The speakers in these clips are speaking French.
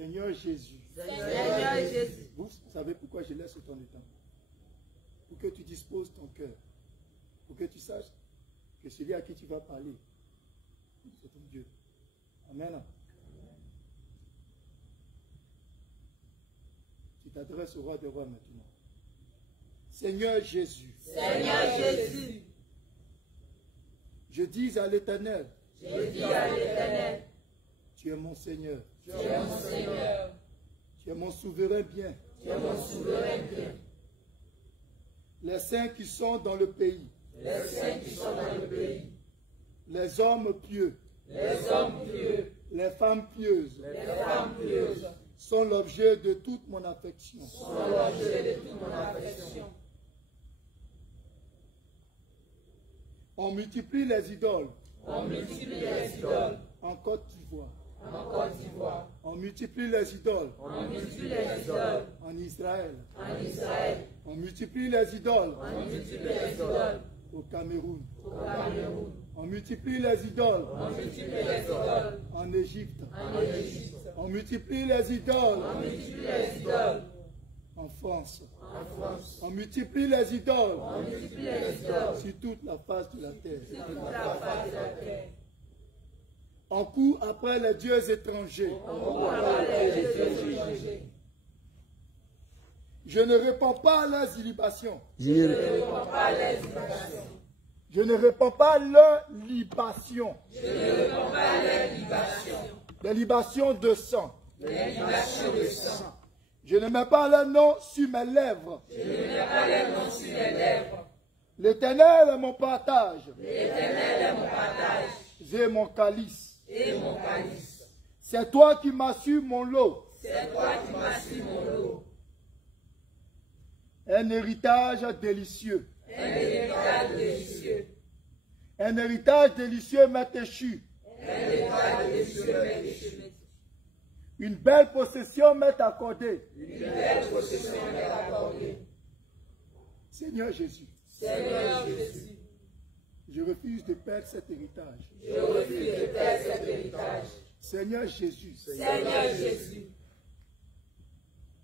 Seigneur Jésus. Seigneur Jésus. Vous savez pourquoi je laisse autant de temps? Pour que tu disposes ton cœur. Pour que tu saches que celui à qui tu vas parler, c'est ton Dieu. Amen. Tu t'adresses au roi des rois maintenant. Seigneur Jésus. Seigneur Jésus. Je dis à l'Éternel. Je dis à l'Éternel. Tu es mon Seigneur. Tu es mon Seigneur. Tu es mon souverain bien. Tu es mon souverain bien. Les saints qui sont dans le pays. Les saints qui sont dans le pays. Les hommes pieux. Les hommes pieux. Les femmes pieuses. Les femmes pieuses. Sont l'objet de toute mon affection. Sont l'objet de toute mon affection. On multiplie les idoles. On multiplie les idoles. En Côte d'Ivoire. En Côte d'Ivoire. On multiplie les idoles. On multiplie les idoles. En Israël. En Israël. On multiplie les idoles. On multiplie les idoles. Au Cameroun. Au Cameroun. On multiplie les idoles. On multiplie les idoles. En Égypte. En Égypte. On multiplie les idoles. On multiplie les idoles. En France. En France. On multiplie les idoles. On multiplie les idoles. Sur toute la face de la terre. Sur toute la face de la terre. On court après les dieux étrangers. On court après les dieux étrangers. Je ne réponds pas à leurs libations. Je ne réponds pas à leurs libations. Je ne réponds pas à leurs libations. Je ne réponds pas à leurs libations. Les libations de sang. Les libations de sang. Je ne mets pas leur nom sur mes lèvres. Je ne mets pas leur nom sur mes lèvres. L'Éternel est mon partage. L'Éternel est mon partage. J'ai mon calice. Et mon calice. C'est toi qui m'assures mon lot. C'est toi qui m'assures mon lot. Un héritage délicieux. Un héritage délicieux. Un héritage délicieux m'est échu. Un héritage délicieux m'est échu. Une belle possession m'est accordée. Une belle possession m'est accordée. Seigneur Jésus. Seigneur Jésus. Je refuse de perdre cet héritage. Je refuse de perdre cet héritage. Seigneur Jésus. Seigneur Jésus.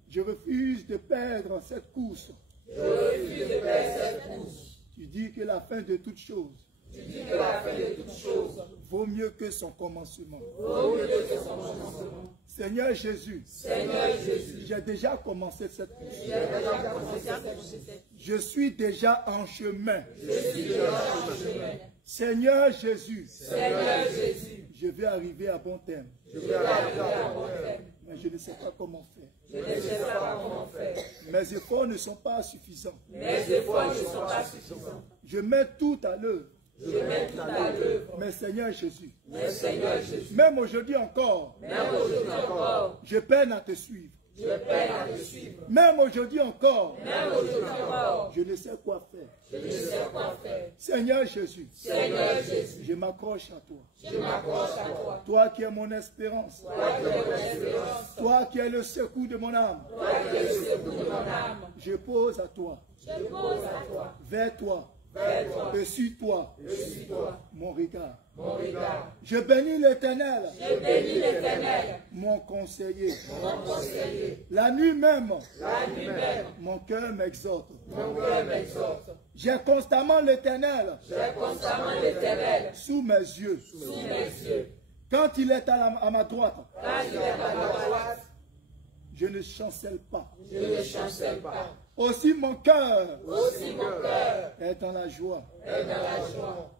Je refuse de perdre cette course. Je refuse de perdre cette course. Tu dis que la fin de toute chose. Tu dis que la fin de toute chose Vaut mieux que son commencement. vaut mieux que son commencement. Seigneur Jésus. Seigneur Jésus. J'ai déjà commencé cette course. J'ai déjà commencé cette course. Je suis déjà en chemin. Je suis déjà en chemin. Seigneur Jésus. Seigneur Jésus. Je vais arriver à bon terme. Je vais arriver à bon terme. Mais je ne sais pas comment faire. Je ne sais pas comment faire. Mes efforts ne sont pas suffisants. Mes efforts ne sont pas suffisants. Je mets tout à l'œuvre. Je mets tout à l'œuvre. Mais Seigneur Jésus. Mais Seigneur Jésus. Même aujourd'hui encore. Même aujourd'hui encore. Je peine à te suivre. Je peine à te suivre. Même aujourd'hui encore. Même aujourd'hui encore. Je ne sais quoi faire. Je ne sais quoi faire. Seigneur Jésus. Seigneur Jésus. Je m'accroche à toi. Je m'accroche à toi. Toi qui es mon espérance. Toi qui es mon espérance. Toi qui es le secours de mon âme. Toi qui es le secours de mon âme. Je pose à toi. Je pose à toi. Vers toi. Vers toi. Et sur toi. Et sur toi. Mon regard. Mon regard. Je bénis l'Éternel. Je bénis l'Éternel. Mon conseiller. Mon conseiller. La nuit même. La nuit même. Mon cœur m'exhorte. Mon cœur m'exhorte. J'ai constamment l'Éternel. J'ai constamment l'Éternel. Sous mes yeux. Sous mes yeux. Quand il est à ma droite. Quand il est à ma droite. Je ne chancelle pas. Je ne chancelle pas. Aussi mon cœur. Aussi mon cœur. Est dans la joie. Est dans la joie.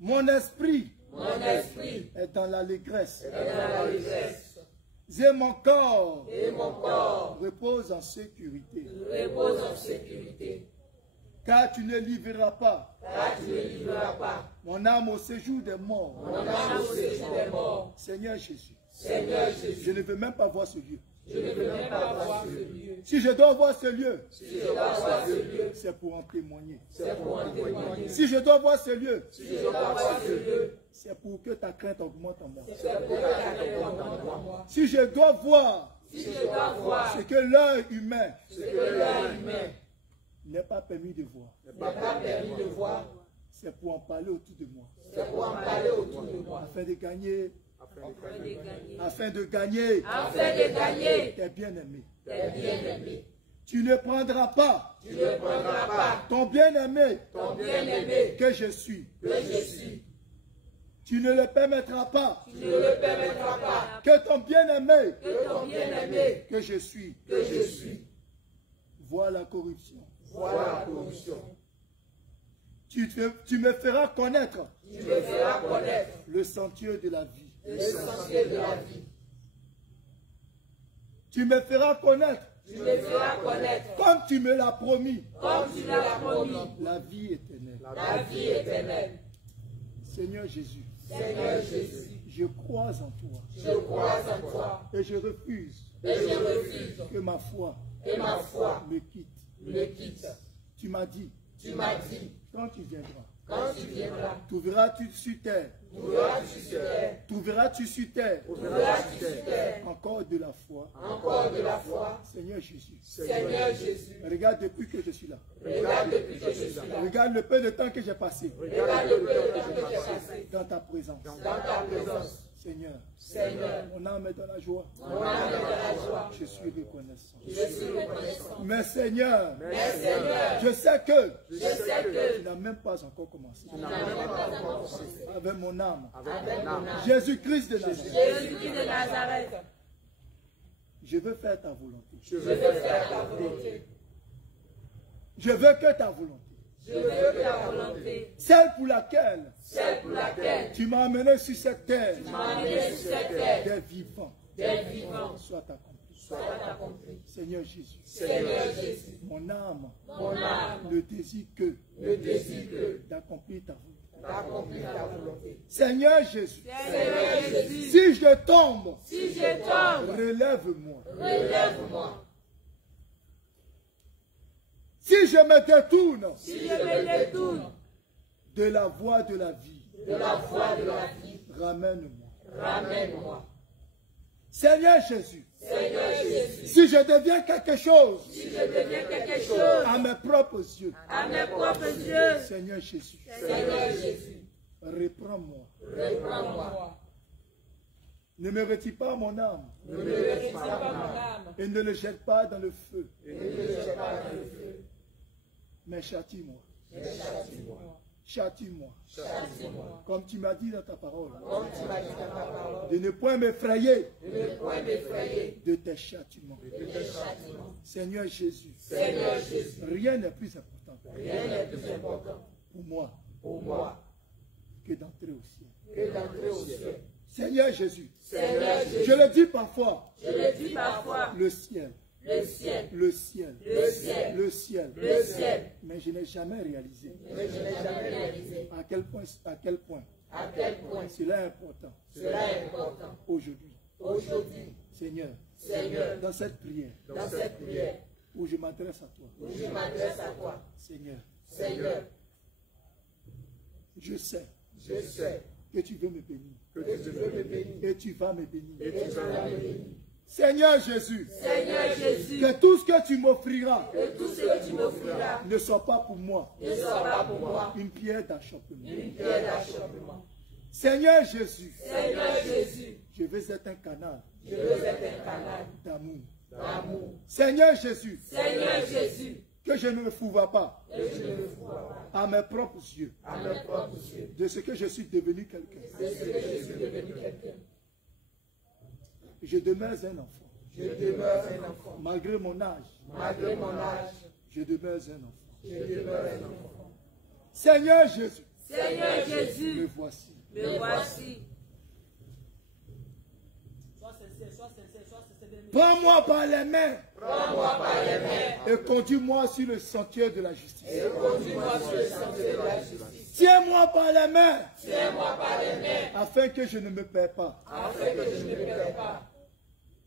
Mon esprit. Mon esprit. Est dans l'allégresse. Est dans l'allégresse. Et mon corps. Et mon corps. Repose en sécurité. Repose en sécurité. Car tu ne livreras pas. Car tu ne livreras pas. Mon âme au séjour des morts. Mon âme au séjour des morts. Seigneur Jésus. Seigneur Jésus. Je ne veux même pas voir ce lieu. Je ne veux même pas voir ce lieu. Si je dois voir ce lieu, Si je dois voir ce lieu, c'est pour en témoigner. c'est pour en témoigner. Si je dois voir ce lieu, Si je dois voir ce lieu, c'est pour que ta crainte augmente en moi. c'est pour que ta crainte augmente en moi. Si je dois voir Si je dois voir ce que l'œil humain ce que l'œil humain n'est pas permis de voir, n'est pas permis de voir, c'est pour en parler autour de moi, c'est pour en parler autour de moi, afin de gagner afin de gagner tes bien-aimés. Tu ne prendras pas ton bien-aimé que je suis. Tu ne le permettras pas que ton bien-aimé que je suis voie la corruption. Tu me feras connaître le sentier de la vie. Tu me feras connaître comme tu me l'as promis. La vie éternelle. Seigneur Jésus, je crois en toi. Et je refuse que ma foi me quitte. Tu m'as dit, quand tu viendras, trouveras-tu sur terre, encore de la foi, Seigneur Jésus. Regarde depuis que je suis là. Regarde le peu de temps que j'ai passé dans ta présence. Seigneur, mon âme est dans la joie. Je suis reconnaissant. Mais Seigneur, je sais que tu n'as même pas encore commencé. Avec mon âme. Jésus-Christ de Nazareth. Je veux faire ta volonté. Je veux que ta volonté. Celle pour laquelle tu m'as amené sur cette terre, des vivants, soit accompli. Seigneur Jésus, mon âme ne désire que d'accomplir ta volonté. Seigneur Jésus, si je tombe, relève-moi. Si je me détourne de la voie de la vie, ramène-moi. Seigneur Jésus, si je deviens quelque chose à mes propres yeux, Seigneur Jésus, reprends-moi. Ne me retire pas mon âme et ne le jette pas dans le feu. Mais châtie-moi. Châtie-moi. Comme tu m'as dit dans ta parole. De ne point m'effrayer de tes châtiments. Seigneur Jésus, rien n'est plus important pour moi que d'entrer au ciel. Seigneur Jésus, je le dis parfois, le ciel. Mais je n'ai jamais réalisé à quel point cela est important aujourd'hui. Seigneur, dans cette prière où je m'adresse à toi, Seigneur, je sais que tu veux me bénir et tu vas me bénir. Seigneur Jésus, que tout ce que tu m'offriras ne soit pas pour moi une pierre d'achoppement. Seigneur Jésus, je veux être un canal d'amour. Seigneur Jésus, que je ne me fouvoie pas à mes propres yeux de ce que je suis devenu quelqu'un. Je demeure un enfant. Malgré mon âge, je demeure un enfant. Seigneur Jésus, me voici. Prends-moi par les mains et conduis-moi sur le sentier de la justice. Tiens-moi par les mains afin que je ne me perds pas.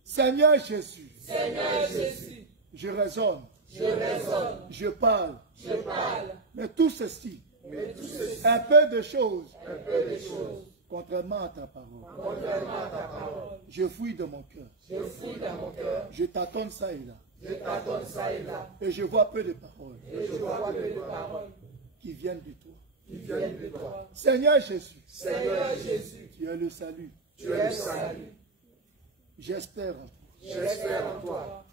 Seigneur Jésus, je raisonne, je parle, mais tout ceci, un peu de choses, contrairement à ta parole, je fouille dans mon cœur, je tâtonne ça et là, et je vois peu de paroles qui viennent de toi. Seigneur Jésus, tu es le salut. Tu es le salut. J'espère en toi. J'espère en toi.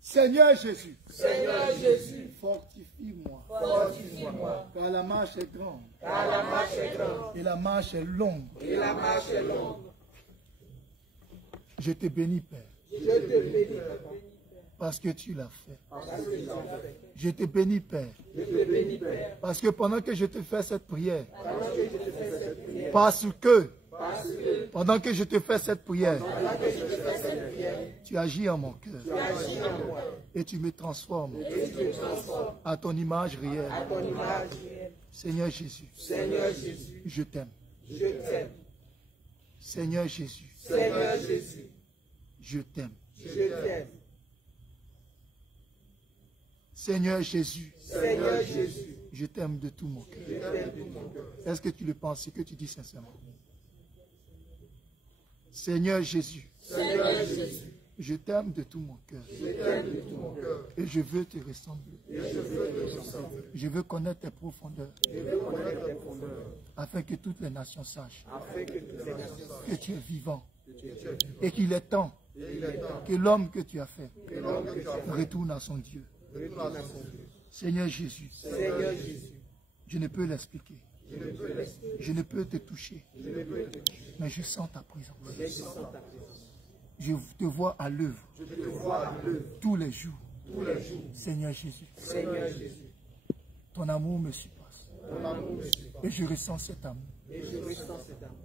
Seigneur Jésus, Seigneur Jésus, fortifie-moi. fortifie-moi. Car la marche est grande. Car la marche est grande Et la marche est longue. et la marche est longue. Je te bénis, Père, Je te bénis, Papa, parce que tu l'as fait. parce que tu l'as fait. Je te bénis, Père, Je te bénis, Père, parce que pendant que je te fais cette prière, pendant que je te fais cette prière. parce que Parce que pendant que je te fais cette prière, pendant que je te fais cette prière, tu agis en mon cœur tu agis en moi et tu me transformes et tu me transformes à ton image à réelle. ton image réelle. Seigneur Jésus, Seigneur Jésus, je t'aime. je t'aime. Seigneur Jésus, Seigneur Jésus, je t'aime. je t'aime. Seigneur Jésus, Seigneur Jésus, je t'aime de tout mon cœur. je t'aime de mon cœur. Est-ce que tu le penses, ce que tu dis sincèrement? Seigneur Jésus, Seigneur Jésus, je t'aime de tout mon cœur je t'aime de tout mon cœur. et je veux te ressembler. Et je veux te ressembler. Je veux connaître tes profondeurs Je veux connaître tes fondeurs, afin que toutes les nations sachent afin que toutes les nations sachent que tu es vivant que tu es Dieu. et qu'il est temps Et il est temps que l'homme que tu as fait que l'homme que tu as fait retourne à son Dieu. retourne à son Dieu. Seigneur Jésus, Seigneur Jésus, je ne peux l'expliquer, je ne peux l'expliquer, je ne peux te toucher, je ne peux te toucher, mais je sens ta présence. mais je sens ta présence. Je te vois à l'œuvre Je te vois à l'œuvre tous les jours. tous les jours. Seigneur Jésus, Seigneur Jésus, ton amour me surpasse ton amour me surpasse. et je ressens cet amour Et je ressens cet amour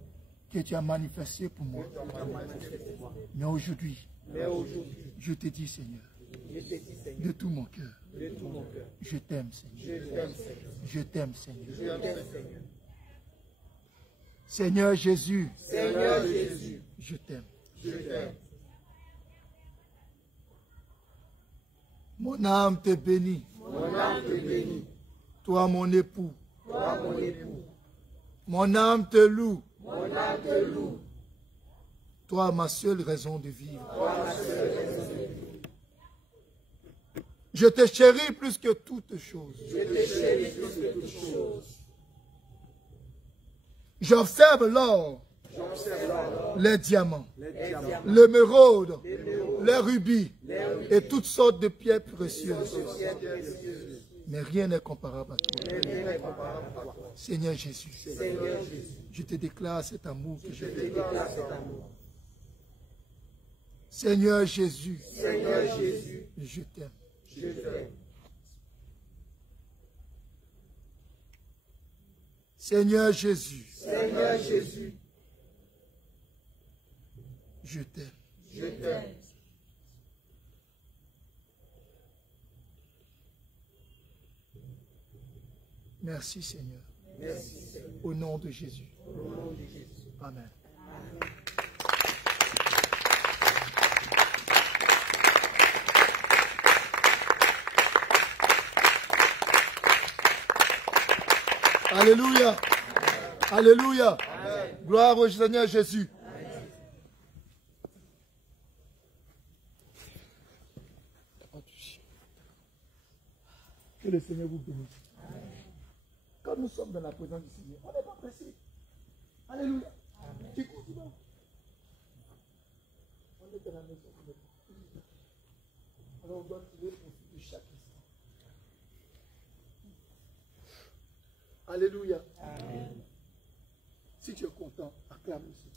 que tu as manifesté pour moi. que tu as manifesté pour moi. Mais aujourd'hui, Mais aujourd'hui, je te dis, Seigneur, je te dis, Seigneur, de tout mon cœur, de tout mon cœur, je t'aime, Seigneur. je t'aime, Seigneur. Je t'aime, Seigneur. Je t'aime, Seigneur. Seigneur Jésus, Seigneur Jésus, je t'aime. je t'aime. Mon âme te bénit. Mon âme te bénit, Toi, mon époux. toi mon époux. Mon âme te loue. Mon âme te loue, Toi, ma seule raison de vivre. toi ma seule raison de vie. Je te chéris plus que toutes choses. Je te chéris plus que toutes choses. J'observe l'or, J'observe l'or, les diamants, les diamants, l'émeraude, l'émeraude, les rubis les rubis, et toutes sortes de pierres précieuses. les pierres précieuses. Mais rien n'est comparable à toi. Mais rien n'est comparable à toi. Seigneur Jésus, Seigneur Jésus, je te déclare cet amour que je je te t'ai. déclare cet amour. Seigneur Jésus, Seigneur Jésus, je t'aime. je t'aime. Seigneur Jésus, Seigneur Jésus, je t'aime. je t'aime. Merci Seigneur. Merci Seigneur. Au nom de Jésus. Au nom de Jésus. Amen. Alléluia. Alléluia. Gloire au Seigneur Jésus. Que le Seigneur vous bénisse. Quand nous sommes dans la présence du Seigneur, on n'est pas pressé. Alléluia. Tu continues. On est dans la maison. Alors on doit tirer profit de chaque instant. Alléluia. Amen. Si tu es content, acclame le Seigneur.